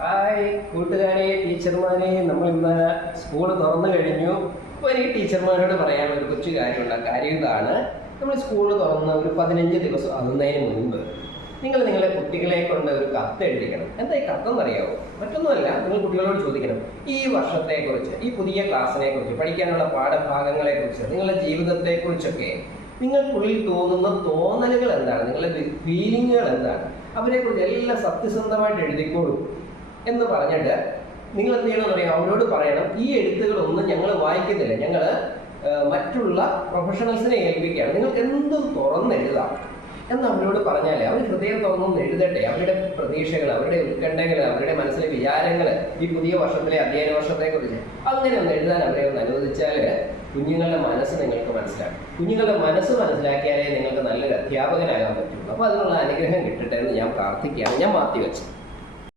Hi കൂട്ടുകാരെ, ടീച്ചർമാരെ, നമ്മൾ ഇന്ന് സ്കൂൾ തുറന്നു കഴിഞ്ഞു. അപ്പോൾ എനിക്ക് ടീച്ചർമാരോട് പറയാൻ ഒരു കൊച്ചു കാര്യമുണ്ട്. കാര്യം ഇതാണ്, നമ്മൾ സ്കൂൾ തുറന്ന് ഒരു 15 ദിവസം ആകുന്നതിന് മുൻപ് നിങ്ങളുടെ കുട്ടികളെ കൊണ്ട് ഒരു കത്ത് എഴുതിക്കണം. എന്താ ഈ കത്തെന്നറിയാവോ? മറ്റൊന്നുമല്ല, നിങ്ങൾ കുട്ടികളോട് ചോദിക്കണം ഈ വർഷത്തെക്കുറിച്ച്, ഈ പുതിയ ക്ലാസ്സിനെ കുറിച്ച്, പഠിക്കാനുള്ള പാഠഭാഗങ്ങളെക്കുറിച്ച്, നിങ്ങളുടെ ജീവിതത്തെക്കുറിച്ചൊക്കെ നിങ്ങൾക്കുള്ളിൽ തോന്നുന്ന തോന്നലുകൾ എന്താണ്, നിങ്ങളുടെ ഫീലിങ്ങുകൾ എന്താണ്, അവരെക്കുറിച്ച് എല്ലാം സത്യസന്ധമായിട്ട് എഴുതിക്കോളൂ എന്ന് പറഞ്ഞിട്ട് നിങ്ങൾ എന്ത് ചെയ്യണമെന്ന് അറിയാം, അവരോട് പറയണം ഈ എഴുത്തുകളൊന്നും ഞങ്ങൾ വായിക്കുന്നില്ല, ഞങ്ങൾ മറ്റുള്ള പ്രൊഫഷണൽസിനെ ഏൽപ്പിക്കുകയാണ്, നിങ്ങൾക്ക് എന്തും തുറന്നെഴുതാം എന്ന് അവരോട് പറഞ്ഞാലേ അവർ ഹൃദയം തുറന്നൊന്ന് എഴുതട്ടെ. അവരുടെ പ്രതീക്ഷകൾ, അവരുടെ ഉത്കണ്ഠകൾ, അവരുടെ മനസ്സിലെ വിചാരങ്ങൾ, ഈ പുതിയ വർഷത്തിലെ അധ്യയന വർഷത്തെക്കുറിച്ച് അങ്ങനെ ഒന്ന് എഴുതാൻ അവരെ ഒന്ന് അനുവദിച്ചാൽ കുഞ്ഞുങ്ങളുടെ മനസ്സ് നിങ്ങൾക്ക് മനസ്സിലാക്കും. കുഞ്ഞുങ്ങളുടെ മനസ്സ് മനസ്സിലാക്കിയാലേ നിങ്ങൾക്ക് നല്ലൊരു അധ്യാപകനാകാൻ പറ്റുള്ളൂ. അപ്പോൾ അതിനുള്ള അനുഗ്രഹം കിട്ടട്ടെ എന്ന് ഞാൻ പ്രാർത്ഥിക്കുകയാണ്. ഞാൻ മാറ്റി വെച്ചു.